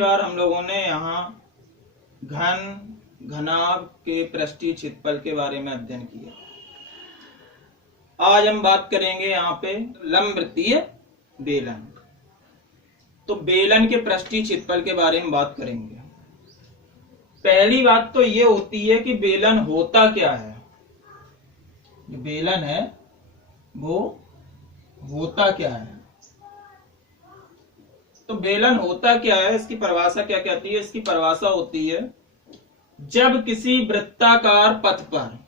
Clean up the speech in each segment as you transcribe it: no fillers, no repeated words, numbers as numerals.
बार हम लोगों ने यहाँ घन घनाभ के पृष्ठीय क्षेत्रफल के बारे में अध्ययन किया। आज हम बात करेंगे यहाँ पे लंब वृत्तीय बेलन। तो बेलन के पृष्ठीय क्षेत्रफल के बारे में बात करेंगे। पहली बात तो ये होती है कि बेलन होता क्या है। जो बेलन है वो होता क्या है। तो बेलन होता क्या है, इसकी परिभाषा क्या कहती है। इसकी परिभाषा होती है जब किसी वृत्ताकार पथ पर,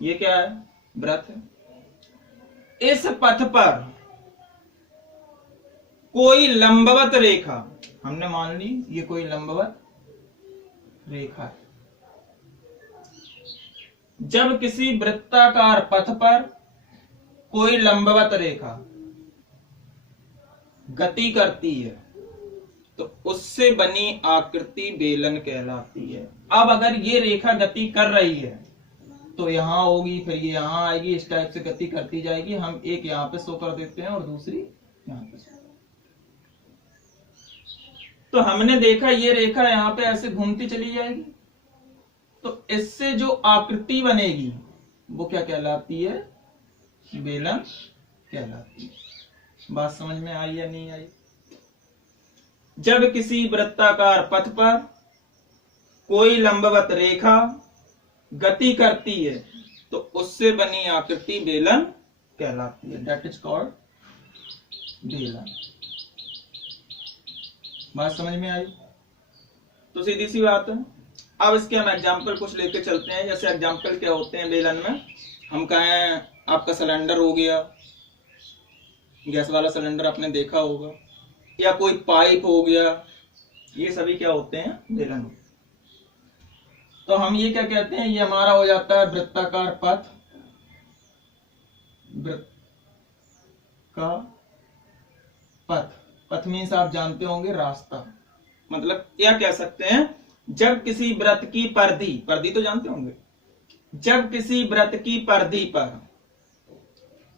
ये क्या है, वृत्त है, इस पथ पर कोई लंबवत रेखा, हमने मान ली ये कोई लंबवत रेखा है। जब किसी वृत्ताकार पथ पर कोई लंबवत रेखा गति करती है तो उससे बनी आकृति बेलन कहलाती है। अब अगर ये रेखा गति कर रही है तो यहां होगी, फिर ये यहां आएगी, इस टाइप से गति करती जाएगी। हम एक यहां पे शो कर देते हैं और दूसरी यहां पे शो। तो हमने देखा ये रेखा यहां पे ऐसे घूमती चली जाएगी, तो इससे जो आकृति बनेगी वो क्या कहलाती है, बेलन कहलाती है। बात समझ में आई या नहीं आई। जब किसी वृत्ताकार पथ पर कोई लंबवत रेखा गति करती है तो उससे बनी आकृति बेलन कहलाती है। दैट इज कॉल्ड बेलन। बात समझ में आई। तो सीधी सी बात है। अब इसके हम एग्जाम्पल कुछ लेके चलते हैं। जैसे एग्जाम्पल क्या होते हैं बेलन में, हम कहें आपका सिलेंडर हो गया, गैस वाला सिलेंडर आपने देखा होगा, या कोई पाइप हो गया, ये सभी क्या होते हैं, बेलन। तो हम ये क्या कहते हैं, ये हमारा हो जाता है वृत्ताकार पथ, वृत्त का पथ। पथ मीन्स आप जानते होंगे रास्ता, मतलब क्या कह सकते हैं, जब किसी वृत्त की परिधि, परिधि तो जानते होंगे, जब किसी वृत्त की परिधि पर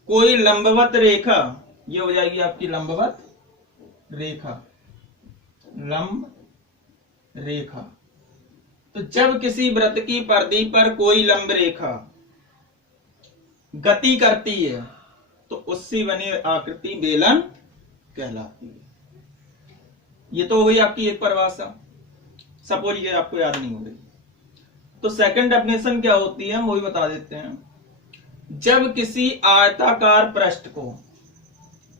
कोई लंबवत रेखा, ये हो जाएगी आपकी लंबवत रेखा, लंब रेखा। तो जब किसी वृत्त की परिधि पर कोई लंब रेखा गति करती है तो उससे बनी आकृति बेलन कहलाती है। ये तो हो गई आपकी एक परिभाषा। सपोज ये आपको याद नहीं हो रही, तो सेकंड डेफिनेशन क्या होती है वो भी बता देते हैं। जब किसी आयताकार पृष्ठ को,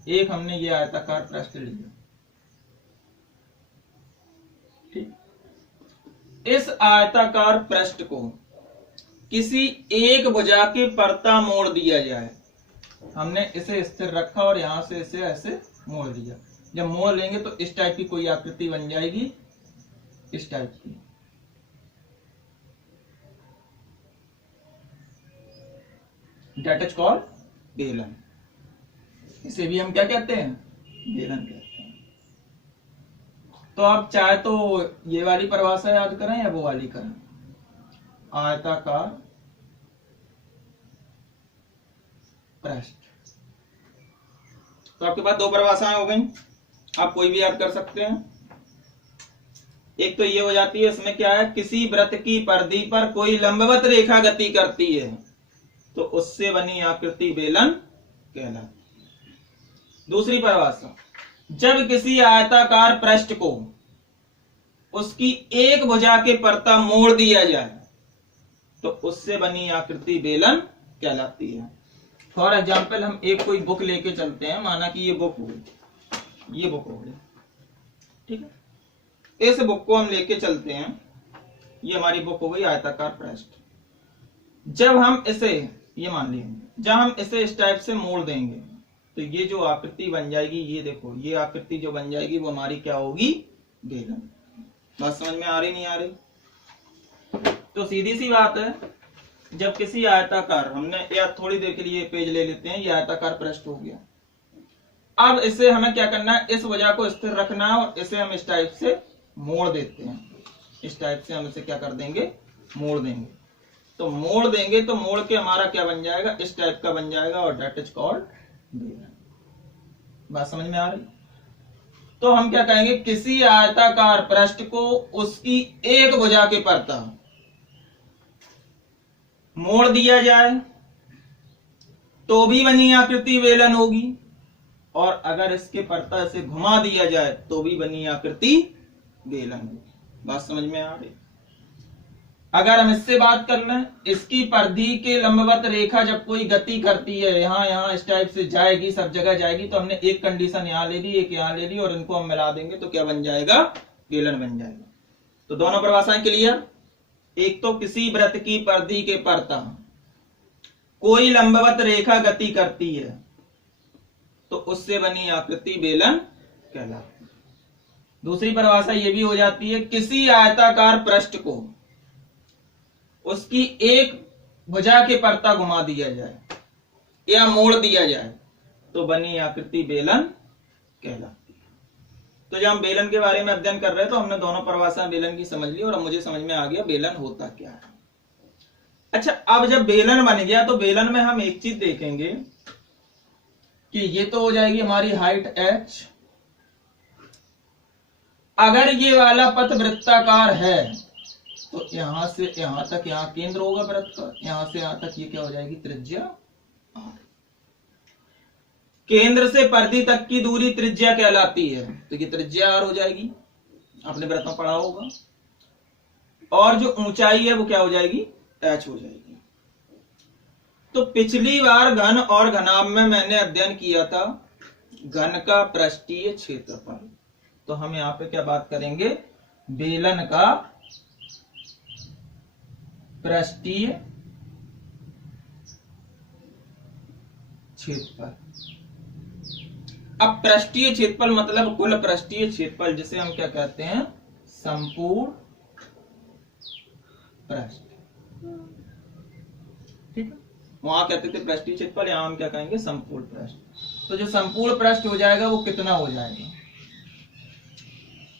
एक हमने ये आयताकार पृष्ठ लिया, ठीक, इस आयताकार पृष्ठ को किसी एक भुजा के परता मोड़ दिया जाए। हमने इसे स्थिर रखा और यहां से इसे ऐसे मोड़ दिया। जब मोड़ लेंगे तो इस टाइप की कोई आकृति बन जाएगी, इस टाइप की। दैट इज कॉल्ड बेलन। इसे भी हम क्या कहते हैं, बेलन कहते हैं। तो आप चाहे तो ये वाली परिभाषा याद करें या वो वाली करें, आयताकार पृष्ठ। तो आपके पास दो परिभाषाएं हो गई, आप कोई भी याद कर सकते हैं। एक तो ये हो जाती है, इसमें क्या है, किसी वृत्त की परिधि पर कोई लंबवत रेखा गति करती है तो उससे बनी आकृति बेलन कहलाती है। दूसरी परिभाषा, जब किसी आयताकार पृष्ठ को उसकी एक भुजा के परता मोड़ दिया जाए तो उससे बनी आकृति बेलन कहलाती है। फॉर एग्जाम्पल हम एक कोई बुक लेके चलते हैं, माना कि ये बुक हो गई, ये बुक हो गई, ठीक है। इस बुक को हम लेके चलते हैं, ये हमारी बुक हो गई आयताकार पृष्ठ। जब हम इसे, ये मान लेंगे, जब हम इसे इस टाइप से मोड़ देंगे तो ये जो आकृति बन जाएगी, ये देखो, ये आकृति जो बन जाएगी वो हमारी क्या होगी, बेलन। बात समझ में आ रही नहीं आ रही। तो सीधी सी बात है, जब किसी आयताकार, हमने या थोड़ी देर के लिए पेज ले लेते हैं, ये आयताकार पृष्ठ हो गया। अब इसे हमें क्या करना है, इस वजह को स्थिर रखना है और इसे हम इस टाइप से मोड़ देते हैं। इस टाइप से हम इसे क्या कर देंगे, मोड़ देंगे। तो मोड़ देंगे तो मोड़ के हमारा क्या बन जाएगा, इस टाइप का बन जाएगा और दैट इज कॉल्ड बेलन। बात समझ में आ रही। तो हम क्या कहेंगे, किसी आयताकार पृष्ठ को उसकी एक भुजा के परता मोड़ दिया जाए तो भी बनी आकृति बेलन होगी, और अगर इसके परता से घुमा दिया जाए तो भी बनी आकृति बेलन होगी। बात समझ में आ रही? अगर हम इससे बात कर लें, इसकी परिधि के लंबवत रेखा जब कोई गति करती है, यहां इस टाइप से जाएगी, सब जगह जाएगी, तो हमने एक कंडीशन यहां ले ली, एक यहां ले ली, और इनको हम मिला देंगे तो क्या बन जाएगा, बेलन बन जाएगा। तो दोनों परिभाषाएं क्लियर। एक तो किसी वृत्त की परिधि के परता कोई लंबवत रेखा गति करती है तो उससे बनी आकृति बेलन कहलाती है। दूसरी परिभाषा ये भी हो जाती है, किसी आयताकार पृष्ठ को उसकी एक भुजा के परता घुमा दिया जाए या मोड़ दिया जाए तो बनी आकृति बेलन कहलाती है। तो जब हम बेलन के बारे में अध्ययन कर रहे हैं तो हमने दोनों परिभाषाएं बेलन की समझ ली, और अब मुझे समझ में आ गया बेलन होता क्या है। अच्छा, अब जब बेलन बन गया तो बेलन में हम एक चीज देखेंगे कि ये तो हो जाएगी हमारी हाइट h। अगर ये वाला पथ वृत्ताकार है तो यहां से यहां तक यहां केंद्र होगा वृत्त का, यहां से यहां तक ये क्या हो जाएगी, त्रिज्या r। केंद्र से परिधि तक की दूरी त्रिज्या कहलाती है, तो ये त्रिज्या r हो जाएगी, आपने वृत्त में पढ़ा होगा। और जो ऊंचाई है वो क्या हो जाएगी, h हो जाएगी। तो पिछली बार घन और घनाभ में मैंने अध्ययन किया था घन का पृष्ठीय क्षेत्रफल, तो हम यहां पे क्या बात करेंगे, बेलन का पृष्ठीय क्षेत्रफल। अब पृष्ठीय क्षेत्रफल मतलब कुल पृष्ठीय क्षेत्रफल, जिसे हम क्या कहते हैं, संपूर्ण पृष्ठ। ठीक है, वहां कहते थे पृष्ठीय क्षेत्रफल, यहां हम क्या कहेंगे, संपूर्ण पृष्ठ। तो जो संपूर्ण पृष्ठ हो जाएगा वो कितना हो जाएगा।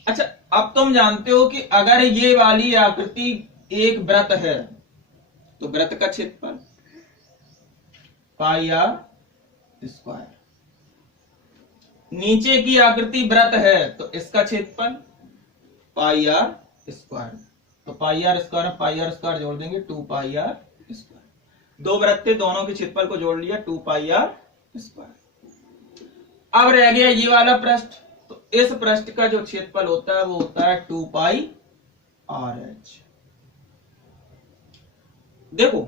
अच्छा, अब तुम जानते हो कि अगर ये वाली आकृति एक वृत्त है तो वृत्त का क्षेत्रफल पाई r स्क्वायर, नीचे की आकृति वृत्त है तो इसका क्षेत्रफल पाई r स्क्वायर, तो पाई r square pi r square जोड़ देंगे 2 पाई r स्क्वायर। दो वृत्त थे, दोनों के क्षेत्रफल को जोड़ लिया 2 पाई r स्क्वायर। अब रह गया ये वाला पृष्ठ, तो इस पृष्ठ का जो क्षेत्रफल होता है वो होता है 2 पाई RH। देखो,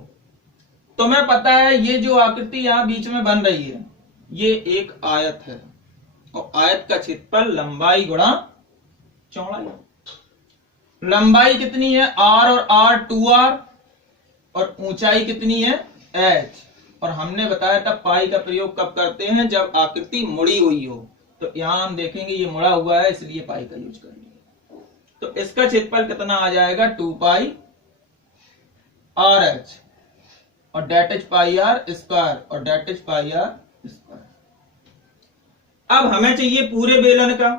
तुम्हें पता है ये जो आकृति यहां बीच में बन रही है ये एक आयत है, और आयत का क्षेत्रफल लंबाई गुणा चौड़ाई। लंबाई कितनी है, r और r 2r, और ऊंचाई कितनी है h। और हमने बताया था पाई का प्रयोग कब करते हैं, जब आकृति मुड़ी हुई हो। तो यहां हम देखेंगे ये मुड़ा हुआ है इसलिए पाई का यूज करेंगे। तो इसका क्षेत्रफल कितना आ जाएगा, 2 पाई RH, और that is pi r square, और that is pi r square. अब हमें चाहिए पूरे बेलन का,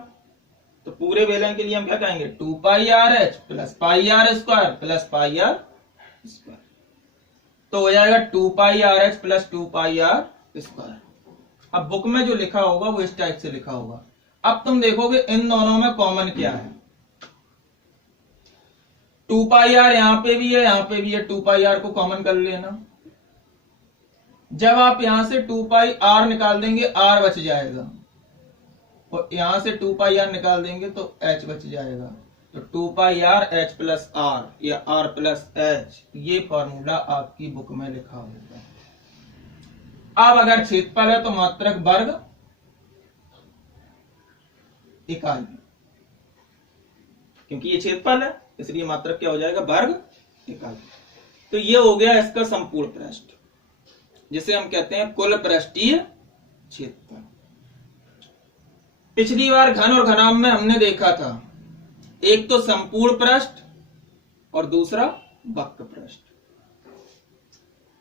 तो पूरे बेलन के लिए हम क्या कहेंगे, 2 pi RH plus pi r square plus pi r square. तो हो जाएगा 2 पाई RH प्लस 2 पाई r स्क्वायर। अब बुक में जो लिखा होगा वो इस टाइप से लिखा होगा। अब तुम देखोगे इन दोनों में कॉमन क्या है, 2 पाई r यहां पे भी है, यहां पे भी है, 2 पाई r को कॉमन कर लेना। जब आप यहां से 2 पाई r निकाल देंगे r बच जाएगा, और यहां से 2 पाई r निकाल देंगे तो h बच जाएगा। तो 2 पाई r h प्लस r या r प्लस h, ये फॉर्मूला आपकी बुक में लिखा होगा। अब अगर क्षेत्रफल है तो मात्रक वर्ग इकाई, क्योंकि ये क्षेत्रफल है इसलिए मात्रक क्या हो जाएगा, वर्ग इकाई। तो ये हो गया इसका संपूर्ण पृष्ठ, जिसे हम कहते हैं कुल पृष्ठीय क्षेत्रफल। पिछली बार घन और घनाभ में हमने देखा था एक तो संपूर्ण पृष्ठ और दूसरा वक्र पृष्ठ,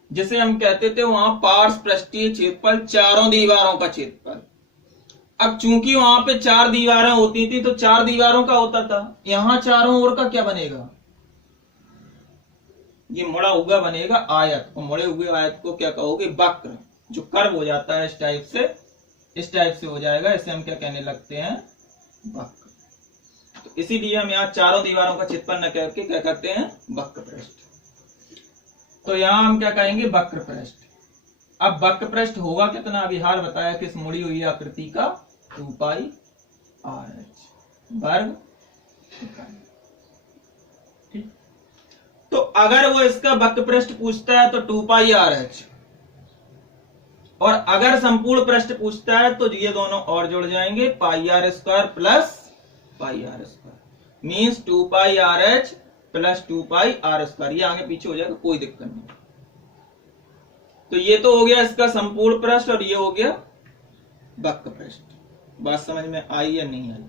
जिसे हम कहते थे वहां पार्श्व पृष्ठीय क्षेत्रफल, चारों दीवारों का क्षेत्रफल। अब चूंकि वहां पे 4 दीवारें होती थी तो 4 दीवारों का होता था, यहां चारों ओर का क्या बनेगा, ये मुड़ा हुआ बनेगा आयत, और मुड़े हुए आयत को क्या कहोगे, वक्र। जो कर्व हो जाता है इस टाइप से हो जाएगा, इसे हम क्या कहने लगते हैं, वक्र। तो इसीलिए हम यहाँ चारों दीवारों का क्षेत्रफल न करके क्या कहते हैं, वक्र पृष्ठ। तो यहाँ हम क्या कहेंगे, वक्र पृष्ठ। अब वक्र पृष्ठ होगा कितना, अभी हाल बताया कि इस मुड़ी हुई आकृति का 2πr(h) वर्ग इकाई। ठीक, तो अगर वो इसका वक्र पृष्ठ पूछता है तो 2πr(h), और अगर संपूर्ण पृष्ठ पूछता है तो ये दोनों और जुड़ जाएंगे, πr² plus πr², means 2πrh plus 2πr²। ये आगे पीछे हो जाएगा, कोई दिक्कत नहीं। तो ये तो हो गया इसका संपूर्ण पृष्ठ और ये हो गया वक्र पृष्ठ। बात समझ में आई या नहीं आई?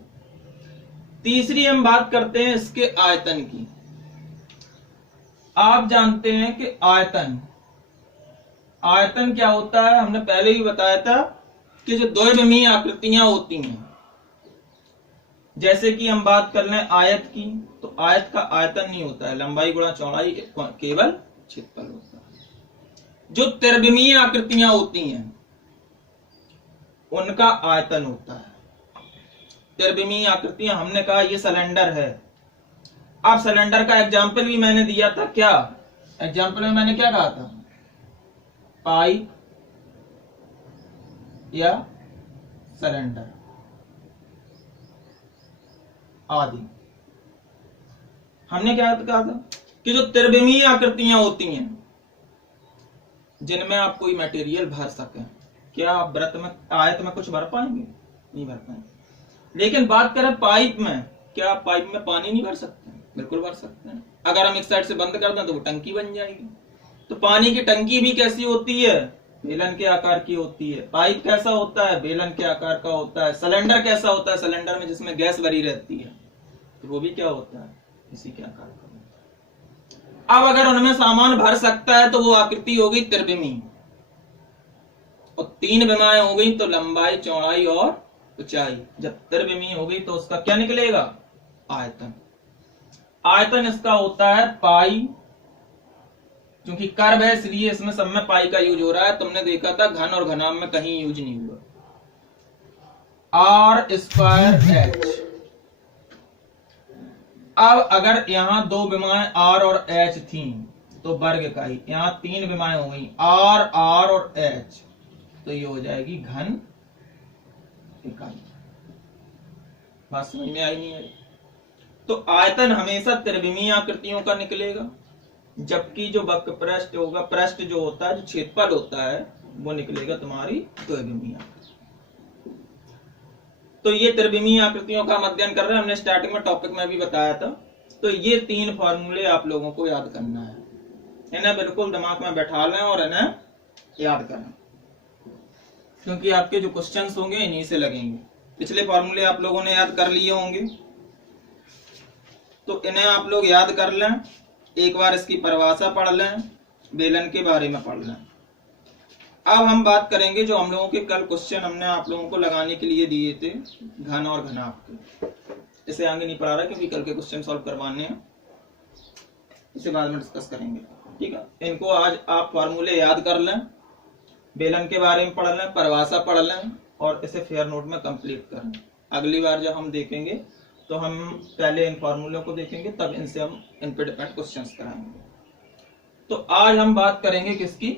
तीसरी हम बात करते हैं इसके आयतन की। आप जानते हैं कि आयतन क्या होता है, हमने पहले ही बताया था कि जो द्विविमीय आकृतियां होती हैं, जैसे कि हम बात कर लें आयत की, तो आयत का आयतन नहीं होता है लंबाई गुणा चौड़ाई, केवल क्षेत्रफल होता है। जो त्रिविमीय आकृतियां होती हैं उनका आयतन होता है। त्रिविमीय आकृतियां, हमने कहा ये सिलेंडर है। अब सिलेंडर का एग्जाम्पल भी मैंने दिया था, क्या एग्जाम्पल में मैंने क्या कहा था, पाइप या सिलेंडर आदि। हमने क्या कहा था कि जो त्रिविमीय आकृतियां होती हैं जिनमें आप कोई मटेरियल भर सकें, क्या आप वृत्त में, आयत में कुछ भर पाएंगे? नहीं भर पाएंगे। लेकिन बात करें पाइप में, क्या आप पाइप में पानी नहीं भर सकते? बिल्कुल भर सकते हैं। अगर हम एक साइड से बंद कर दें तो वो टंकी बन जाएगी। तो पानी की टंकी भी कैसी होती है, बेलन के आकार की होती है। पाइप कैसा होता है, बेलन के आकार का होता है। सिलेंडर कैसा होता है, सिलेंडर में जिसमें गैस भरी रहती है, तो वो भी क्या होता है, इसी के आकार का। अब अगर उनमें सामान भर सकता है तो वो आकृति हो गई त्रिविमीय, और 3 विमाएं हो गई तो लंबाई, चौड़ाई और ऊंचाई। जब त्रिविमीय हो गई तो उसका क्या निकलेगा, आयतन। आयतन इसका होता है पाई, क्योंकि कर्व है इसलिए इसमें सब में पाई का यूज हो रहा है। तुमने देखा था घन और घनाभ में कहीं यूज नहीं हुआ। r²h। अब अगर यहाँ 2 विमाएं r और h थी तो वर्ग इकाई, यहाँ 3 विमाएं हो गई r और h, तो ये हो जाएगी घन इकाई। बात समझ में आई नहीं आई? तो आयतन हमेशा त्रिविमीय आकृतियों का निकलेगा, जबकि जो वक्र पृष्ठ होगा, पृष्ठ जो होता है, जो क्षेत्रफल होता है, वो निकलेगा तुम्हारी द्विविमीय। तो ये त्रिविमीय आकृतियों का हम अध्ययन कर रहे हैं। हमने स्टार्टिंग में टॉपिक में भी बताया था। तो ये 3 फॉर्मूले आप लोगों को याद करना है, इन्हें बिल्कुल दिमाग में बैठा लें और इन्हें याद करें, क्योंकि आपके जो क्वेश्चंस होंगे इन्हीं से लगेंगे। पिछले फॉर्मूले आप लोगों ने याद कर लिए होंगे, तो इन्हें आप लोग याद कर लें। एक बार इसकी परिभाषा पढ़ लें, बेलन के बारे में पढ़ लें। अब हम बात करेंगे जो हम लोगों के कल क्वेश्चन हमने आप लोगों को लगाने के लिए दिए थे, घन और घनाभ के। इसे आगे नहीं पढ़ा रहा क्योंकि कल के क्वेश्चन सॉल्व करवाने हैं, इसे बाद में डिस्कस करेंगे। ठीक है, इनको आज आप फॉर्मूले याद कर लें, बेलन के बारे में पढ़ लें, परिभाषा पढ़ लें और इसे फेयर नोट में कंप्लीट करें। अगली बार जब हम देखेंगे तो हम पहले इन फॉर्मूलों को देखेंगे, तब इनसे हम इन पे डिपेंड क्वेश्चंस कराएंगे। तो आज हम बात करेंगे किसकी,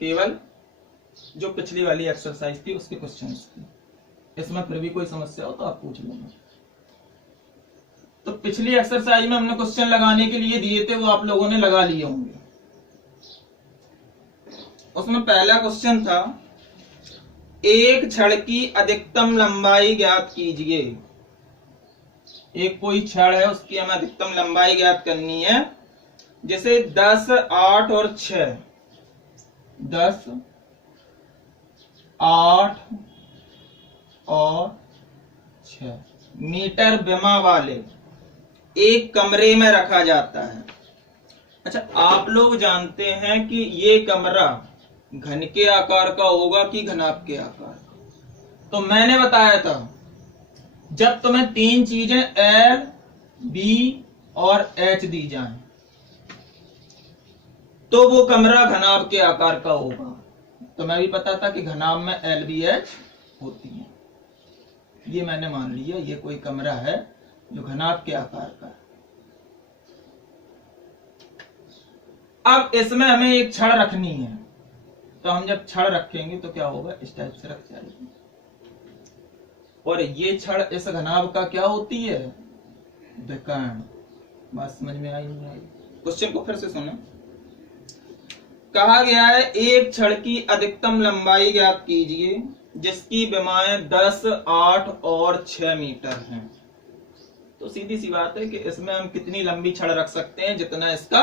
केवल जो पिछली वाली एक्सरसाइज थी उसके क्वेश्चंस की। इसमें फिर भी कोई समस्या हो तो आप पूछ लेना। तो पिछली एक्सरसाइज में हमने क्वेश्चन लगाने के लिए दिए थे, वो आप लोगों ने लगा लिए होंगे। उसमें पहला क्वेश्चन था, एक छड़ की अधिकतम लंबाई ज्ञात कीजिए। एक कोई छड़ है, उसकी हमें अधिकतम लंबाई ज्ञात करनी है, जैसे 10, 8 और 6, 10, 8 और 6 मीटर विमा वाले एक कमरे में रखा जाता है। अच्छा, आप लोग जानते हैं कि ये कमरा घन के आकार का होगा कि घनाभ के आकार का? तो मैंने बताया था, जब तुम्हें 3 चीजें L, B और H दी जाएं, तो वो कमरा घनाभ के आकार का होगा। तो मैं भी पता था कि घनाभ में L, B, H होती है। ये मैंने मान लिया ये कोई कमरा है जो घनाभ के आकार का है। अब इसमें हमें एक छड़ रखनी है, तो हम जब छड़ रखेंगे तो क्या होगा, इस टाइप से रख जाएगी। और ये छड़ इस घनाभ का क्या होती है, विकर्ण। बात समझ में आई नहीं आई? क्वेश्चन को फिर से सुने। कहा गया है एक छड़ की अधिकतम लंबाई ज्ञात कीजिए जिसकी विमाएं 10, 8 और 6 मीटर हैं। तो सीधी सी बात है कि इसमें हम कितनी लंबी छड़ रख सकते हैं, जितना इसका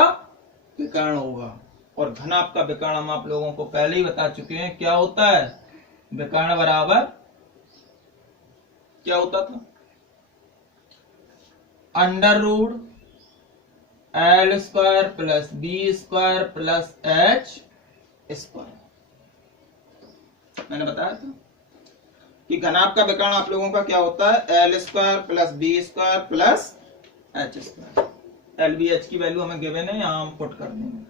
विकर्ण होगा। और घनाभ का विकर्ण हम आप लोगों को पहले ही बता चुके हैं, क्या होता है, विकर्ण बराबर क्या होता था, under root L square plus B square plus H square. मैंने बताया था कि घनाभ का विकर्ण आप लोगों का क्या होता है, L square plus B square plus H square. L B H की वैल्यू हमें गिवन है, यहां हम पुट कर देंगे।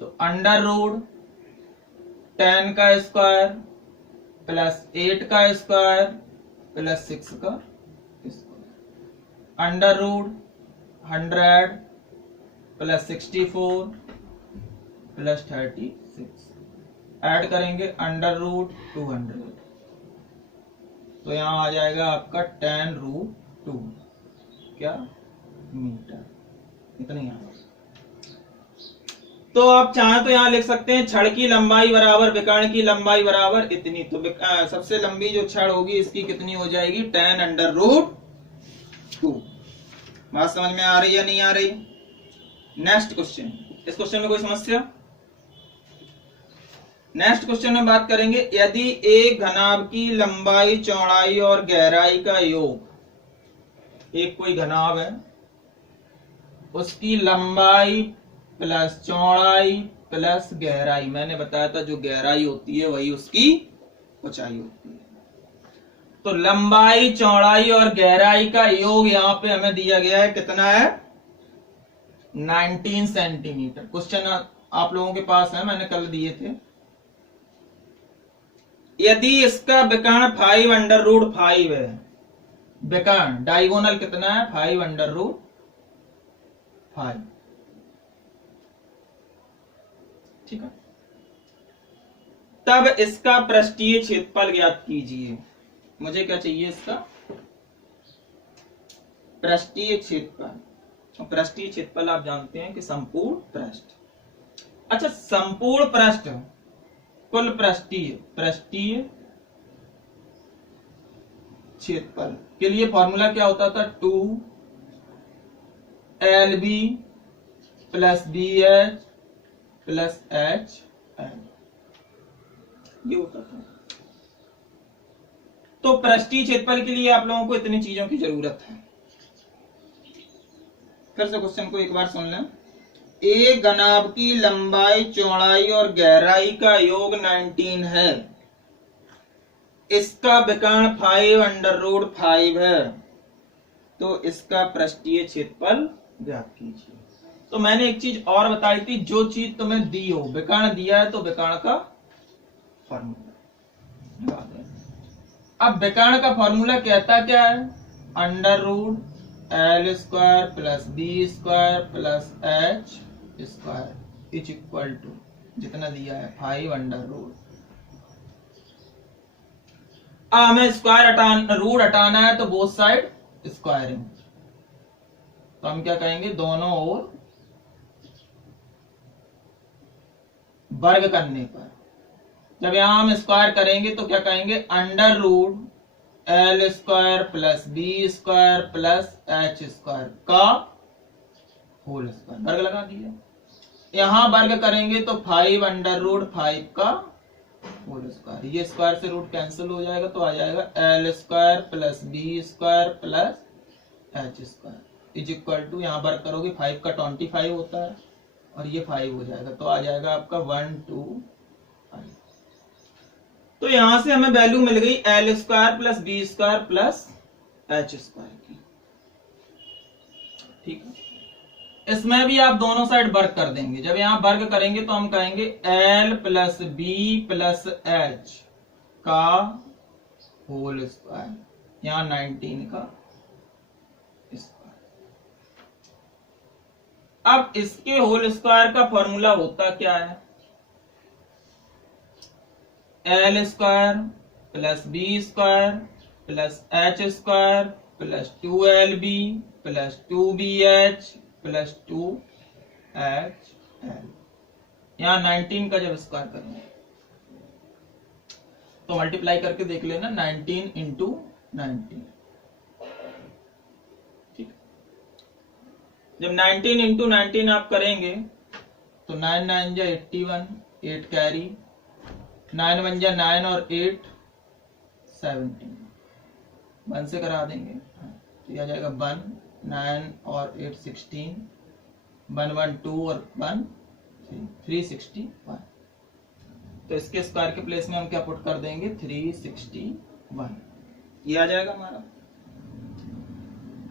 तो अंडर रूट 10 का स्क्वायर प्लस 8 का स्क्वायर प्लस 6 का square, under root 100 plus 64 plus 36, add करेंगे अंडर रूट 200, तो यहां आ जाएगा आपका 10 रूट 2 क्या मीटर, इतना ही आएगा। तो आप चाहें तो यहां लिख सकते हैं छड़ की लंबाई बराबर विकर्ण की लंबाई बराबर इतनी। तो सबसे लंबी जो छड़ होगी इसकी कितनी हो जाएगी, 10 अंडर रूट 2। बात समझ में आ रही है नहीं आ रही? नेक्स्ट क्वेश्चन, इस क्वेश्चन में कोई समस्या? नेक्स्ट क्वेश्चन में बात करेंगे, यदि एक घनाभ की लंबाई, चौड़ाई और गहराई का योग, एक कोई घनाभ है उसकी लंबाई प्लस चौड़ाई प्लस गहराई, मैंने बताया था जो गहराई होती है वही उसकी ऊंचाई होती है। तो लंबाई, चौड़ाई और गहराई का योग यहां पे हमें दिया गया है, कितना है, 19 सेंटीमीटर। क्वेश्चन आप लोगों के पास है, मैंने कल दिए थे। यदि इसका विकर्ण 5 अंडर रूट 5 है, विकर्ण डायगोनल कितना है, 5 अंडर रूट 5, ठीक है। तब इसका पृष्ठीय क्षेत्रफल ज्ञात कीजिए। मुझे क्या चाहिए, इसका पृष्ठीय क्षेत्रफल। पृष्ठीय क्षेत्रफल आप जानते हैं कि संपूर्ण पृष्ठ। अच्छा, संपूर्ण पृष्ठ कुल पृष्ठीय क्षेत्रफल के लिए फॉर्मूला क्या होता था, 2LB plus BH plus HL, ये होता था। तो पृष्ठीय क्षेत्रफल के लिए आप लोगों को इतनी चीजों की जरूरत है। फिर से क्वेश्चन को एक बार सुन लें। एक घनाभ की लंबाई, चौड़ाई और गहराई का योग 19 है, इसका विकर्ण 5 अंडर रूट 5 है, तो इसका पृष्ठीय क्षेत्रफल ज्ञात कीजिए। तो मैंने एक चीज और बताई थी, जो चीज तुम्हें दी हो, विकर्ण दिया है तो विकर्ण का फॉर्मूला। अब विकर्ण का फॉर्मूला कहता क्या है, under root L square plus B square plus H square is equal to जितना दिया है 5 अंडर रूट। हमें स्क्वायर रूट हटाना है तो बोथ साइड स्क्वायरिंग, तो हम क्या कहेंगे, दोनों ओर वर्ग करने पर जब यहां हम स्क्वायर करेंगे तो क्या कहेंगे, under root L square plus B square plus H square का होल स्क्वायर, वर्ग लगा दिया। यहां वर्ग करेंगे तो 5 अंडर रूट 5 का होल स्क्वायर, ये स्क्वायर से रूट कैंसिल हो जाएगा तो आ जाएगा L square plus B square plus H square is equal to, यहां वर्ग करोगे 5 का 25 होता है और ये 5 हो जाएगा, तो आ जाएगा आपका 125। तो यहां से हमें वैल्यू मिल गई L square plus B square plus H square की, ठीक है। इसमें भी आप दोनों साइड वर्ग कर देंगे। जब यहां वर्ग करेंगे तो हम कहेंगे L plus B plus H का होल स्क्वायर यहाँ 19 का स्क्वायर। अब इसके होल स्क्वायर का फॉर्मूला होता क्या है? L square plus B square plus H square plus 2LB plus 2BH plus 2HL। यहाँ 19 का जब स्क्वायर करेंगे तो मल्टीप्लाई करके देख लेना, 19 इंटू 19। ठीक, जब 19 इंटू 19 आप करेंगे तो 9 9 जा 81, 8 कैरी, 9 1 जा 9 और 8 17, 1 से करा देंगे तो यह आ जाएगा 1, 9 और 8 16, 1 1 2 और 1 361। तो इसके स्क्वायर के प्लेस में हम क्या पुट कर देंगे? 361। ये आ जाएगा हमारा।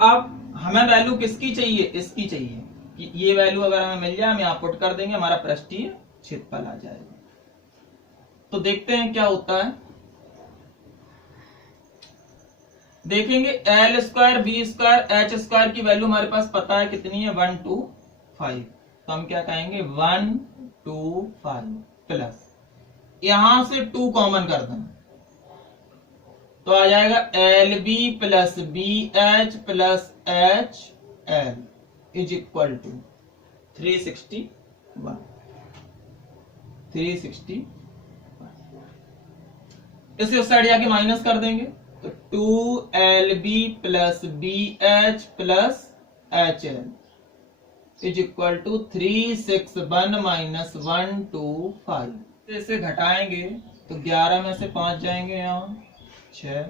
अब हमें वैल्यू किसकी चाहिए? इसकी चाहिए कि ये वैल्यू अगर हमें मिल जाए हम यहाँ पुट कर देंगे, हमारा पृष्ठीय क्षेत्रफल आ जाएगा। तो देखते हैं क्या होता है। देखेंगे L square B square H square की वैल्यू हमारे पास पता है कितनी है? 125। तो हम क्या कहेंगे? 125 प्लस यहां से 2 कॉमन कर दें तो आ जाएगा L B plus B H plus H L is equal to 361। 361 इसे उस साइड जाके माइनस कर देंगे तो 2LB plus BH plus HL is equal to 361 minus 125। इसे घटाएंगे तो 11 में से 5 जाएंगे, यहाँ 6,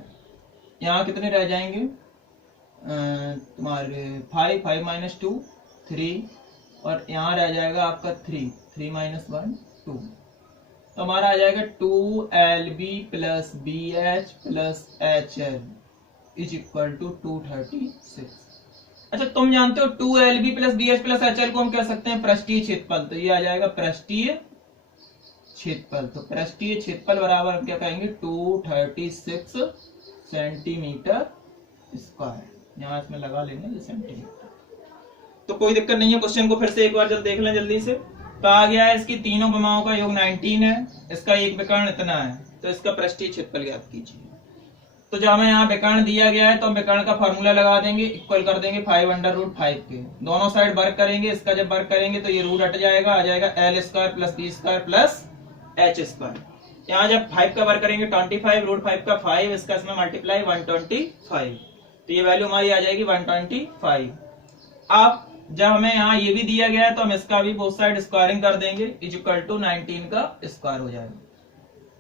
यहाँ कितने रह जाएंगे तुम्हारे 5, 5 माइनस 2 3 और यहाँ रह जाएगा आपका 3, 3 माइनस 1 2। तो हमारा आ जाएगा 2LB plus BH plus HL is equal to 236। अच्छा, तुम जानते हो 2LB plus BH plus HL को हम कह सकते हैं पृष्ठीय क्षेत्रफल। तो ये आ जाएगा पृष्ठीय क्षेत्रफल। तो पृष्ठीय क्षेत्रफल बराबर हम क्या कहेंगे? 236 सेंटीमीटर स्क्वायर। यहाँ इसमें लगा लेंगे ये सेंटीमीटर, तो कोई दिक्कत नहीं है। क्वेश्चन को फिर से एक बार देख लें जल्दी से। तो आ गया है इसकी तीनों विमाओं का योग 19 है, इसका एक विकर्ण इतना है, तो इसका पृष्ठीय क्षेत्रफल ज्ञात कीजिए। तो जो हमें यहाँ विकर्ण दिया गया है तो हम विकर्ण का फॉर्मूला लगा देंगे, इक्वल कर देंगे 5√5 के। दोनों साइड वर्ग करेंगे, इसका जब वर्ग करेंगे तो ये रूट हट जाएगा, आ जाएगा L square plus B square plus H square. यहाँ जब 5 का वर्ग करेंगे 25, √5 का 5, इसका इसमें मल्टीप्लाई 125, तो ये वैल्यू हमारी आ जाएगी 125। अब जब हमें यहाँ ये भी दिया गया है तो हम इसका भी बोथ साइड स्क्वायरिंग कर देंगे, इज इक्वल टू 19 का स्क्वायर हो जाएगा।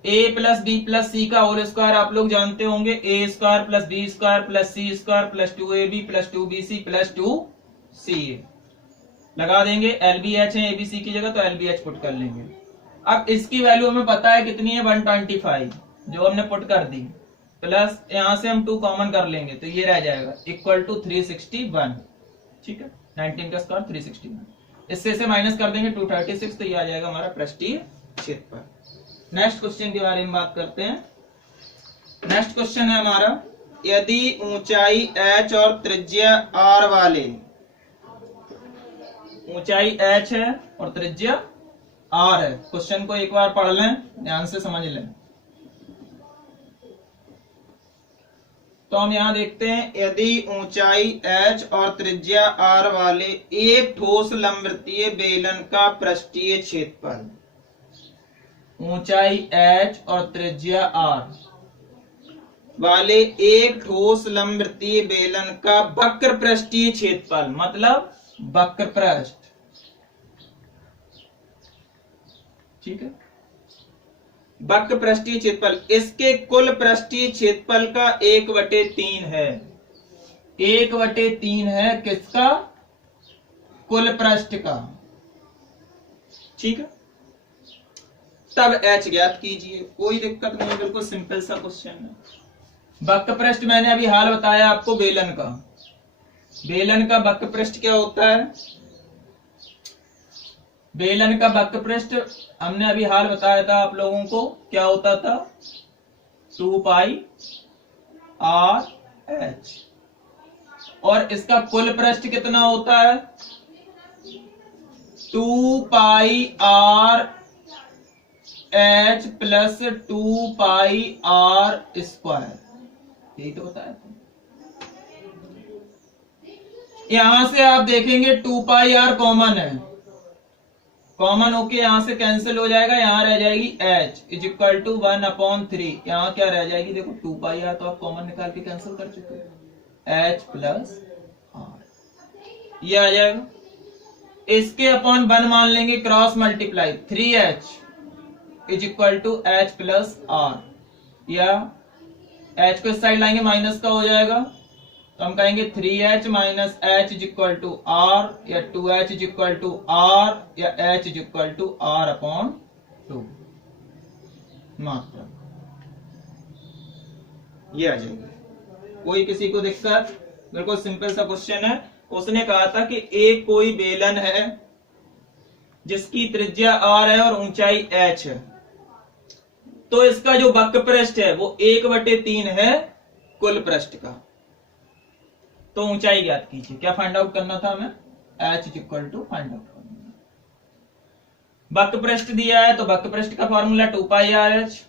a plus B plus C का होल स्क्वायर आप लोग जानते होंगे, a square plus B square plus C square plus 2ab plus 2bc plus 2ca लगा देंगे। LBH है ABC की जगह तो LBH पुट कर लेंगे। अब इसकी वैल्यू हमें पता है कितनी है? 125 जो हमने पुट कर दी, प्लस यहाँ से हम 2 कॉमन कर लेंगे तो ये रह जाएगा इक्वल टू 361। ठीक है, 19 का स्क्वायर 361, इससे से माइनस कर देंगे 236, तो ये आ जाएगा हमारा पृष्ठीय क्षेत्रफल। नेक्स्ट क्वेश्चन के बारे में बात करते हैं। नेक्स्ट क्वेश्चन है हमारा, यदि ऊंचाई h और त्रिज्या r वाले, ऊंचाई h है और त्रिज्या r है। क्वेश्चन को एक बार पढ़ लें, ध्यान से समझ लें। तो हम यहां देखते हैं, यदि ऊंचाई h और त्रिज्या r वाले एक ठोस लंबवृत्तीय बेलन का पृष्ठीय क्षेत्रफल, ऊंचाई h और त्रिज्या r वाले एक ठोस लंबवृत्तीय बेलन का वक्र पृष्ठीय क्षेत्रफल, मतलब वक्र पृष्ठ, ठीक है, वक्र पृष्ठीय क्षेत्रफल, इसके कुल पृष्ठीय क्षेत्रफल का 1/3 है। 1/3 है किसका? कुल पृष्ठ का। ठीक है, तब h ज्ञात कीजिए। कोई दिक्कत नहीं, बिल्कुल सिंपल सा क्वेश्चन है। वक्र पृष्ठ मैंने अभी हाल बताया आपको बेलन का। बेलन का वक्र पृष्ठ क्या होता है? बेलन का वक्र पृष्ठ हमने अभी हाल बताया था आप लोगों को, क्या होता था? 2 पाई r एच, और इसका कुल पृष्ठ कितना होता है 2 pi R H plus 2 pi R square, यही तो होता है। यहां से आप देखेंगे 2 पाई आर कॉमन है, कॉमन होके यहां से कैंसिल हो जाएगा, यहां रह जाएगी h इज इक्वल टू 1/3। यहां क्या रह जाएगी देखो 2 पाई आर तो आप कॉमन निकाल के कैंसिल कर चुके हो, h प्लस आर ये आ जाएगा। इसके अपॉन 1 मान लेंगे, cross multiply 3h is equal to h plus R, या h को इस साइड लाएंगे माइनस का हो जाएगा, तो हम कहेंगे 3h minus h is equal to R, या 2h is equal to R, या h is equal to R upon 2 मात्रा, ये आ जाएगी। कोई किसी को दिक्कत? बिल्कुल सिंपल सा क्वेश्चन है। उसने कहा था कि एक कोई बेलन है जिसकी त्रिज्या r है और ऊंचाई h है, तो इसका जो वक्र पृष्ठ है वो 1/3 है कुल पृष्ठ का, तो ऊंचाई ज्ञात कीजिए। क्या फाइंड आउट करना था हमें? h is equal to find out करना। वक्र पृष्ठ दिया है तो वक्र पृष्ठ का फॉर्मूला 2 पाई आर एच,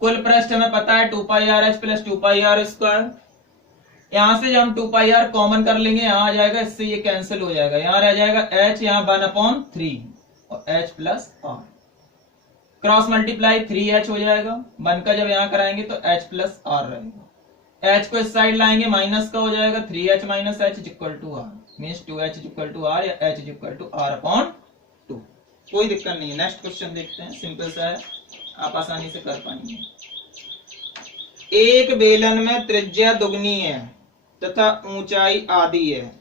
कुल पृष्ठ हमें पता है 2 pi R H plus 2 pi R square. यहां से जब हम 2 पाई आर कॉमन कर लेंगे, यहां आ जाएगा, इससे ये कैंसिल हो जाएगा, यहां रह जाएगा h, यहां 1/3 और h plus R, cross multiply 3h हो जाएगा, 1 का जब यहां कराएंगे तो h प्लस आर रहेगा, h को इस साइड लाएंगे माइनस का हो जाएगा, 3h minus h is equal to R, means 2h is equal to R, या h is equal to R upon 2। कोई दिक्कत नहीं है। नेक्स्ट क्वेश्चन देखते हैं, सिंपल सा है, आप आसानी से कर पाएंगे। एक बेलन में त्रिज्या दुगनी है तथा ऊंचाई आधी है,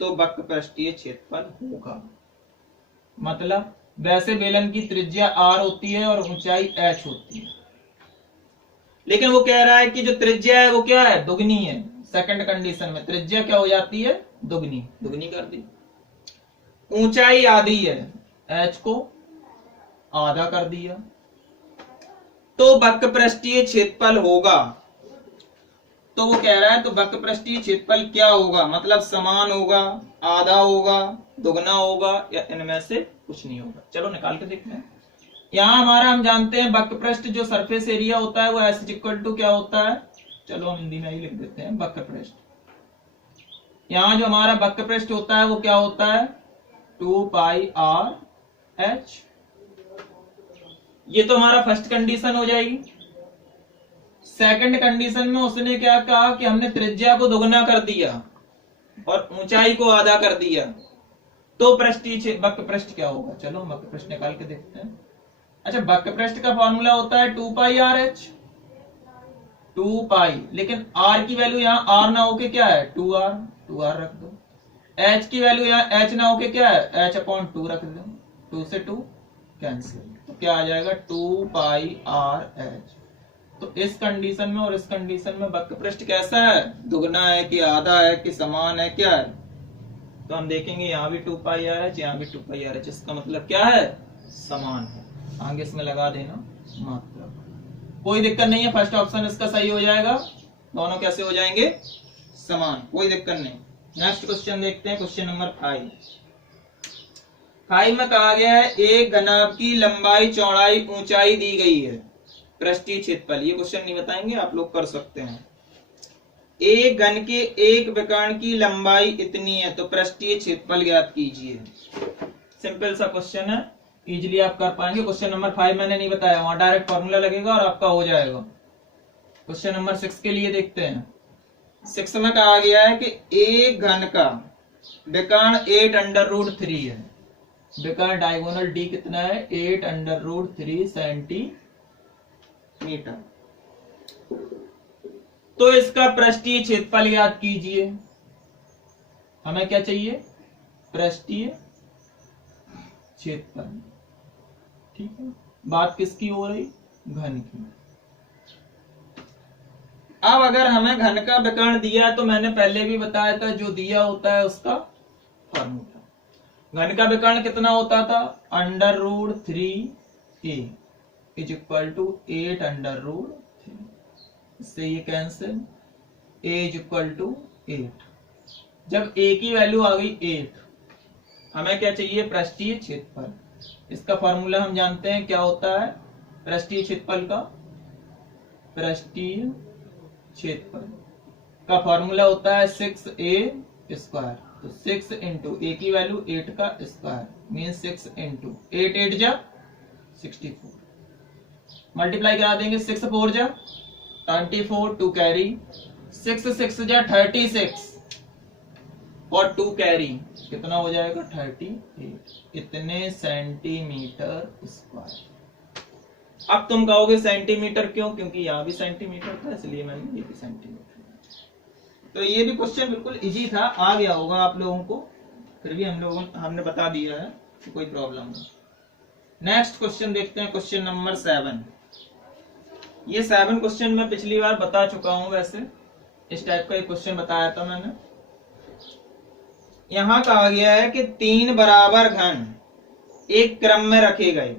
तो वक्र पृष्ठीय क्षेत्रफल होगा। मतलब वैसे बेलन की त्रिज्या r होती है और ऊंचाई h होती है, लेकिन वो कह रहा है कि जो त्रिज्या है वो क्या है, दुगनी है। सेकंड कंडीशन में त्रिज्या क्या हो जाती है, दुगनी, दुगनी कर दी। ऊंचाई आधी है, h को आधा कर दिया, तो वक्र पृष्ठीय क्षेत्रफल होगा। तो वो कह रहा है तो वक्र पृष्ठीय क्षेत्रफल क्या होगा, मतलब समान होगा, आधा होगा, दुगना होगा, या इनमें से कुछ नहीं होगा। चलो निकाल के देखते हैं। यहां हमारा हम जानते हैं वक्र पृष्ठ जो सरफेस एरिया होता है वो एस इज इक्वल टू क्या होता है, चलो हम हिंदी में ही लिख देते हैं वक्र पृष्ठ। यहां जो हमारा वक्र पृष्ठ होता है वो क्या होता है 2 पाई आर एच। ये तो हमारा फर्स्ट कंडीशन हो जाएगी। सेकंड कंडीशन में उसने क्या कहा कि हमने त्रिज्या को दोगुना कर दिया और ऊंचाई को आधा कर दिया, तो पृष्ठीय वक्र पृष्ठ क्या होगा। चलो हम वक्र पृष्ठ निकाल के देखते हैं। अच्छा, वक्र पृष्ठ का फॉर्मूला होता है 2 पाई आर एच, 2 पाई, लेकिन r की वैल्यू यहाँ r ना होके क्या है 2r, 2r रख दो। h की वैल्यू यहाँ h ना होके क्या है h अपॉन 2 रख दो, 2 से 2 कैंसिल, तो क्या आ जाएगा 2 पाई आर एच। तो इस कंडीशन में और इस कंडीशन में वक्र पृष्ठ कैसा है, दुगना है कि आधा है कि समान है, क्या है। तो हम देखेंगे यहाँ भी 2 पाई आर एच, यहाँ भी 2 पाई आर एच, इसका मतलब क्या है, समान है। आगे इसमें लगा देना मात्रा, कोई दिक्कत नहीं है। फर्स्ट ऑप्शन इसका सही हो जाएगा, दोनों कैसे हो जाएंगे, समान, कोई दिक्कत नहीं। नेक्स्ट क्वेश्चन देखते हैं, क्वेश्चन नंबर 5 में कहा गया है एक घनाभ की लंबाई चौड़ाई ऊंचाई दी गई है, पृष्ठीय क्षेत्रफल। ये क्वेश्चन नहीं बताएंगे, आप लोग कर सकते हैं। एक घन के एक विकर्ण की लंबाई इतनी है, तो पृष्ठीय क्षेत्रफल ज्ञात कीजिए। सिंपल सा क्वेश्चन है, इजीली आप कर पाएंगे। क्वेश्चन नंबर 5 मैंने नहीं बताया, वहां डायरेक्ट फॉर्मूला लगेगा और आपका हो जाएगा। क्वेश्चन नंबर 6 के लिए देखते हैं। 6 में कहा गया है कि एक घन का विकर्ण 8√3 है, विकर्ण डायगोनल डी कितना है 8√3 सेंटीमीटर, तो इसका पृष्ठीय क्षेत्रफल ज्ञात कीजिए। हमें क्या चाहिए, पृष्ठीय क्षेत्रफल। ठीक है, बात किसकी हो रही, घन की। अब अगर हमें घन का विकर्ण दिया तो मैंने पहले भी बताया था, जो दिया होता है उसका फॉर्मूला। घन का विकर्ण कितना होता था, √3a इज इक्वल टू 8√3, इससे ये cancel, a is equal to 8। जब a की वैल्यू आ गई 8, हमें क्या चाहिए? पृष्ठीय क्षेत्रफल। इसका फॉर्मूला हम जानते हैं, क्या होता है पृष्ठीय क्षेत्रफल का? पृष्ठीय क्षेत्रफल का फॉर्मूला होता है 6a स्क्वायर। तो 6 इंटू ए की वैल्यू 8 का स्क्वायर मीन 6 इंटू 8 8 जा 64, मल्टीप्लाई करा देंगे 6 4 जा 24, 2 कैरी 6 6 जा 36 और 2 कैरी कितना हो जाएगा? 38। इतने सेंटीमीटर स्क्वायर। अब तुम कहोगे सेंटीमीटर क्यों? क्योंकि यहाँ भी सेंटीमीटर था इसलिए मैंने ये भी सेंटीमीटर। तो ये भी क्वेश्चन बिल्कुल इजी था, आ गया होगा आप लोगों को, फिर भी हमने बता दिया है कि कोई प्रॉब्लम नहीं। नेक्स्ट क्वेश्चन देखते हैं, क्वेश्चन नंबर 7। ये 7 क्वेश्चन मैं पिछली बार बता चुका हूं, वैसे इस टाइप का एक क्वेश्चन बताया था मैंने। यहां कहा गया है कि 3 बराबर घन एक क्रम में रखे गए।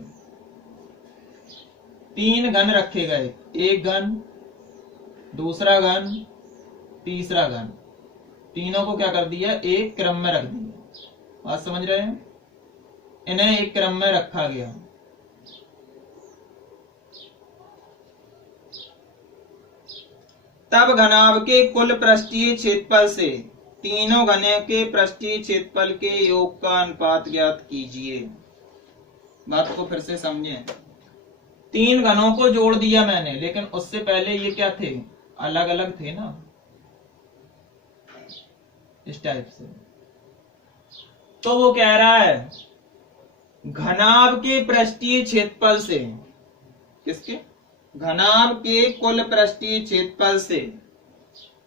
3 घन रखे गए, एक घन, दूसरा घन, तीसरा घन, तीनों को क्या कर दिया? एक क्रम में रख दिया। बात समझ रहे हैं? इन्हें एक क्रम में रखा गया। तब घनाभ के कुल पृष्ठीय क्षेत्रफल से तीनों घनों के पृष्ठीय क्षेत्रफल के योग का अनुपात ज्ञात कीजिए। बात को फिर से समझें। 3 घनों को जोड़ दिया मैंने, लेकिन उससे पहले ये क्या थे? अलग अलग थे ना, इस टाइप से। तो वो कह रहा है घनाभ के पृष्ठीय क्षेत्रफल से, किसके? घनाभ के कुल पृष्ठीय क्षेत्रफल से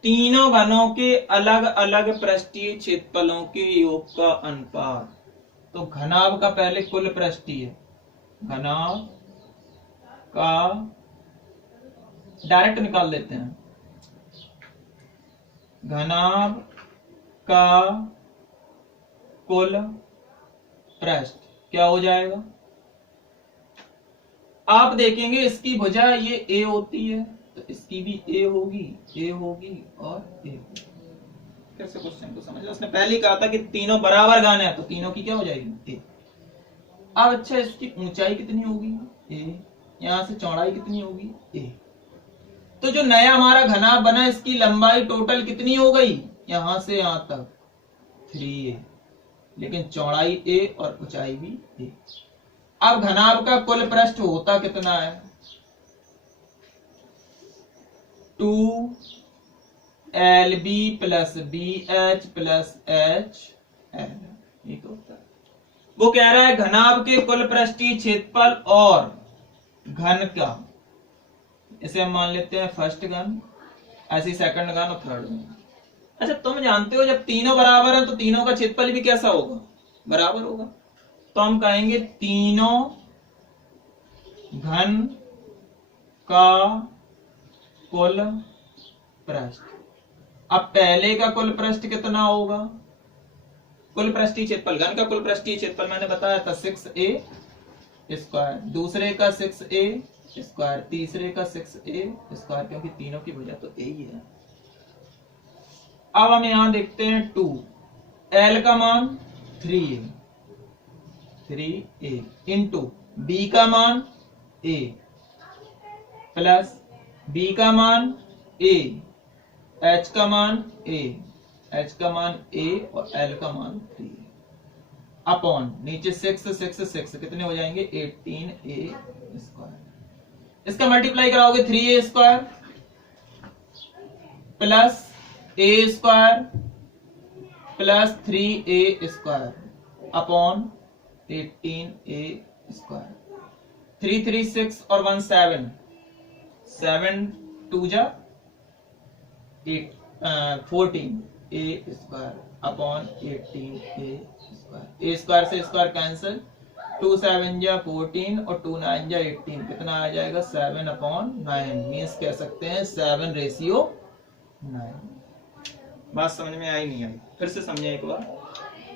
तीनों घनों के अलग अलग पृष्ठीय क्षेत्रफलों के योग का अनुपात। तो घनाभ का पहले कुल पृष्ठीय, घनाभ का डायरेक्ट निकाल लेते हैं। घनाभ का कुल पृष्ठ क्या हो जाएगा? आप देखेंगे इसकी भुजा ये a होती है, तो इसकी भी a होगी और a। कैसे क्वेश्चन को समझ? उसने पहले ही कहा था कि तीनों बराबर घन है, तो तीनों की क्या हो जाएगी? a। अब अच्छा, इसकी ऊंचाई कितनी होगी? a। यहां से चौड़ाई कितनी होगी? a। तो जो नया हमारा घनाभ बना, इसकी लंबाई टोटल कितनी हो गई? यहां से यहां तक 3a, लेकिन चौड़ाई a और ऊंचाई भी a। अब घनाभ का कुल पृष्ठ होता कितना है? 2lb plus bh plus hL, ये तो होता है। वो कह रहा है घनाभ के कुल पृष्ठीय क्षेत्रफल और घन का, इसे हम मान लेते हैं फर्स्ट घन, ऐसी सेकंड घन और थर्ड घन। अच्छा, तुम जानते हो जब तीनों बराबर हैं तो तीनों का क्षेत्रफल भी कैसा होगा? बराबर होगा। तो हम कहेंगे तीनों घन का कुल पृष्ठ। अब पहले का कुल पृष्ठ कितना होगा? कुल पृष्ठीय क्षेत्रफल, घन का कुल पृष्ठीय क्षेत्रफल मैंने बताया था 6a स्क्वायर, दूसरे का 6a स्क्वायर, तीसरे का 6a स्क्वायर, क्योंकि तीनों की भुजा तो a ही है। अब हम यहां देखते हैं 2, l का मान 3a इंटू b का मान a प्लस b का मान a, h का मान a और l का मान 3 अपॉन नीचे 6 कितने हो जाएंगे? 18a square. इसका मल्टीप्लाई कराओगे 3a square plus a square plus 3a square upon 18a square. 3 3 6 और 1 7, 7 2 जा 14a square upon 18a square. a square से स्क्वायर कैंसिल, 2 7 जा 14 और 2 9 जा 18, कितना आ जाएगा? 7 अपॉन 9, मीन्स कह सकते हैं 7:9। बात समझ में आई नहीं आई? फिर से समझे एक बार।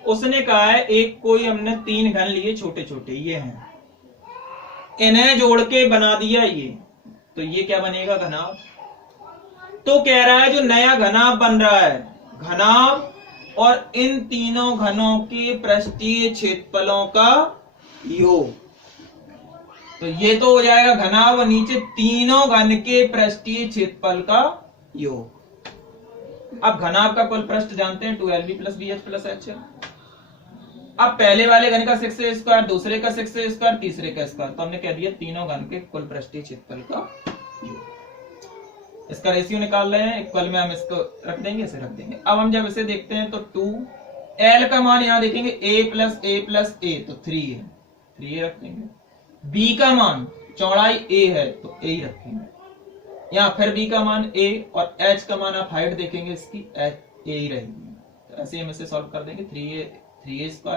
उसने कहा है एक कोई हमने 3 घन लिए छोटे छोटे, ये हैं, इन्हें जोड़ के बना दिया ये, तो ये क्या बनेगा? घनाभ। तो कह रहा है जो नया घनाभ बन रहा है, घनाभ और इन तीनों घनों के पृष्ठीय क्षेत्रफलों का योग। तो ये तो हो जाएगा घनाभ और नीचे तीनों घन के पृष्ठीय क्षेत्रफल का योग। अब घनाभ का कुल पृष्ठ जानते हैं 2lb + bh + h। अब पहले वाले घन का 6a², दूसरे का 6a², तीसरे का स्क्वायर, तो हमने कह दिया तीनों घन के कुल पृष्ठीय क्षेत्रफल का योग। इसका रेशियो निकाल रहे हैं, इक्वल में हम इसको रख देंगे, इसे रख देंगे। अब हम जब इसे देखते हैं तो 2l का मान यहां देखेंगे a + a तो 3 है, 3a रख देंगे। b का मान चौड़ाई a है तो a ही रखेंगे, यहाँ फिर b का मान a और h का मान आप हाइट देखेंगे इसकी a ही रहेगी। तो ऐसे हम इसे सॉल्व कर देंगे, 3a² a²,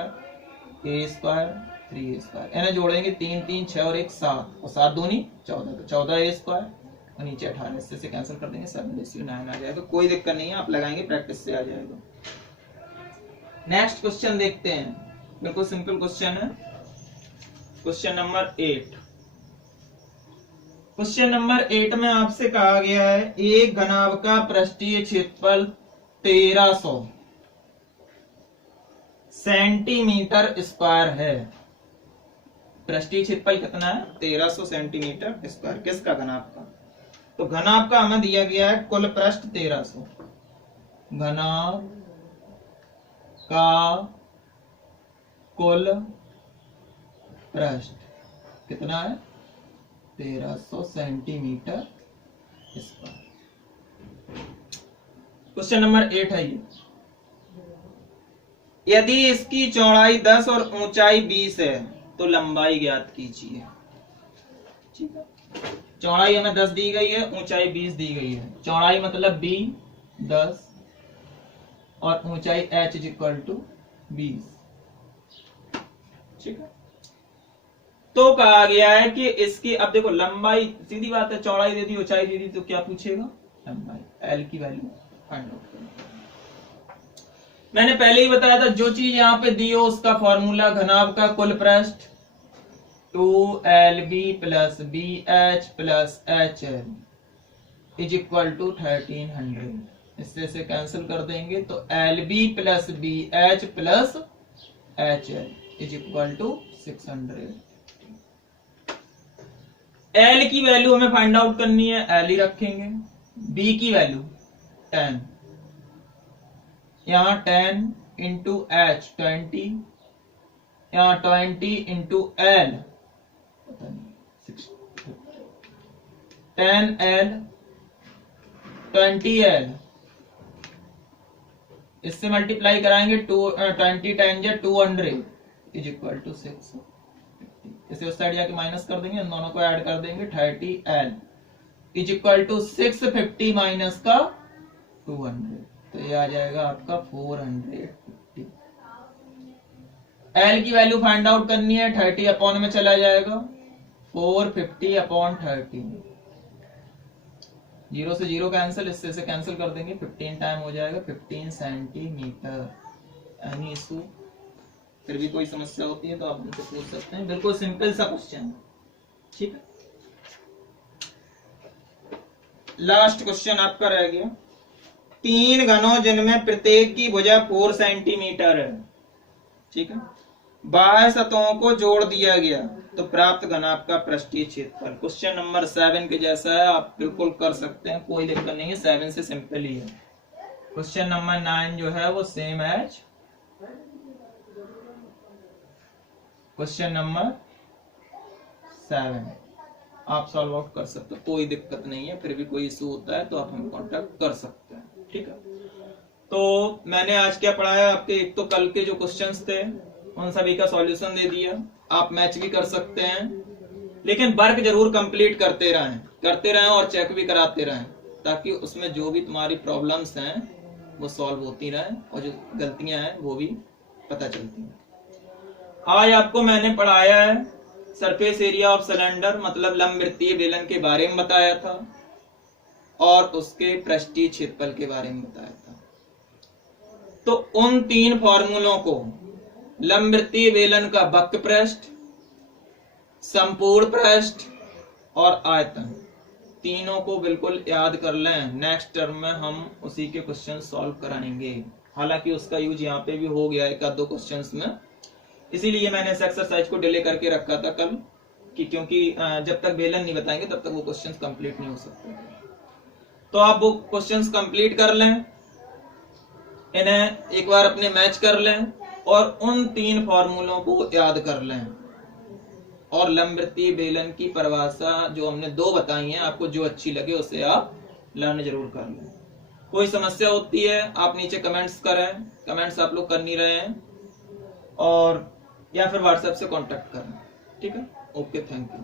3a², इन्हें जोड़ेंगे 3 3 6 और 1 7 और 7 दूनी 14, तो 14a² और नीचे 18, इससे से कैंसिल कर देंगे, 7/9 आ जाएगा। कोई दिक्कत नहीं है, आप लगाएंगे प्रैक्टिस से आ जाएगा। नेक्स्ट क्वेश्चन देखते हैं, बिल्कुल सिंपल क्वेश्चन है, क्वेश्चन नंबर 8। क्वेश्चन नंबर 8 में आपसे कहा गया है एक घनाभ का पृष्ठीय क्षेत्रफल 1300 सेंटीमीटर स्क्वायर है। पृष्ठीय क्षेत्रफल कितना है? 1300 सेंटीमीटर स्क्वायर। किसका? घनाभ का। तो घनाभ का हमें दिया गया है कुल पृष्ठ 1300, घनाभ का कुल पृष्ठ कितना है? 1300 सेंटीमीटर स्क्वायर। क्वेश्चन नंबर 8 है ये। यदि इसकी चौड़ाई 10 और ऊंचाई 20 है तो लंबाई ज्ञात कीजिए। ठीक है, चौड़ाई हमें 10 दी गई है, ऊंचाई 20 दी गई है। चौड़ाई मतलब b 10 और ऊंचाई h = 20। ठीक है, तो कहा गया है कि इसकी, अब देखो लंबाई, सीधी बात है, चौड़ाई दे दी, ऊंचाई दे दी, तो क्या पूछेगा? लंबाई। l की वैल्यू फाइंड आउट करें। मैंने पहले ही बताया था, जो चीज यहाँ पे दी हो उसका फॉर्मूला, घनाभ का कुल पृष्ठ 2lb + bh + hl = 1300। इससे से कैंसिल कर देंगे तो lb + bh + hl = 600। L की वैल्यू हमें फाइंड आउट करनी है, L ही रखेंगे। B की वैल्यू 10, यहाँ 10 × H 20, यहाँ 20 × L 10L 20L, इससे मल्टीप्लाई कराएंगे 20 × 200 = 6। इसे उस साइड जाके माइनस कर देंगे, इन दोनों को ऐड कर देंगे, 30L = 650 माइनस का 200, तो ये आ जाएगा आपका 450। L की वैल्यू फाइंड आउट करनी है, 30 अपॉन में चला जाएगा, 450/30, 0 से 0 कैंसिल, इससे से कैंसिल कर देंगे, 15 टाइम हो जाएगा 15 सेंटीमीटर। Any issue? फिर भी कोई समस्या होती है तो आप उनसे पूछ सकते हैं, बिल्कुल सिंपल सा क्वेश्चन। ठीक है, लास्ट क्वेश्चन आपका रह गया। 3 घनों जिनमें प्रत्येक की भुजा 4 सेंटीमीटर है। ठीक है, बाह्य सतहों को जोड़ दिया गया तो प्राप्त घनाभ का पृष्ठीय क्षेत्रफल। क्वेश्चन नंबर 7 के जैसा है, आप बिल्कुल कर सकते हैं, कोई दिक्कत नहीं है, 7 से सिंपल ही है। क्वेश्चन नंबर 9 जो है वो सेम एज क्वेश्चन नंबर 7, आप सॉल्व आउट कर सकते हो, कोई दिक्कत नहीं है। फिर भी कोई इशू होता है तो आप हमें कांटेक्ट कर सकते हैं। ठीक है, तो मैंने आज क्या पढ़ाया आपके, एक तो कल के जो क्वेश्चंस थे उन सभी का सॉल्यूशन दे दिया, आप मैच भी कर सकते हैं, लेकिन वर्क जरूर कंप्लीट करते रहें और चेक भी कराते रहें, ताकि उसमें जो भी तुम्हारी प्रॉब्लम्स हैं वो सॉल्व होती रहें और जो गलतियां हैं वो भी पता चलती हैं। आज आपको मैंने पढ़ाया है सरफेस एरिया ऑफ सिलेंडर, मतलब लंबवृत्तीय बेलन के बारे में बताया था और उसके पृष्ठीय क्षेत्रफल के बारे में बताया था। तो उन 3 फॉर्मूलों को, लंबवृत्तीय बेलन का वक्र पृष्ठ, संपूर्ण पृष्ठ और आयतन, तीनों को बिल्कुल याद कर लें, नेक्स्ट टर्म में हम उसी के क्वेश्चन सॉल्व कराएंगे। हालांकि उसका यूज यहाँ पे भी हो गया एक आध दो क्वेश्चंस में, इसीलिए मैंने इस एक्सरसाइज को डिले करके रखा था कल कि क्योंकि जब तक बेलन नहीं बताएंगे तब तक वो क्वेश्चंस कंप्लीट नहीं हो सकते। तो आप वो क्वेश्चंस कंप्लीट कर लें, इन्हें एक बार अपने मैच कर लें और उन 3 फॉर्मूलों को याद कर लें। और लंबवृत्तीय बेलन की परिभाषा जो हमने 2 बताई हैं, आपको जो अच्छी लगे उसे आप लर्न जरूर कर लें। कोई समस्या होती है आप नीचे कमेंट्स करें, कमेंट्स आप लोग कर नहीं रहे हैं, और या फिर व्हाट्सएप से कांटेक्ट करें। ठीक है, ओके, थैंक यू।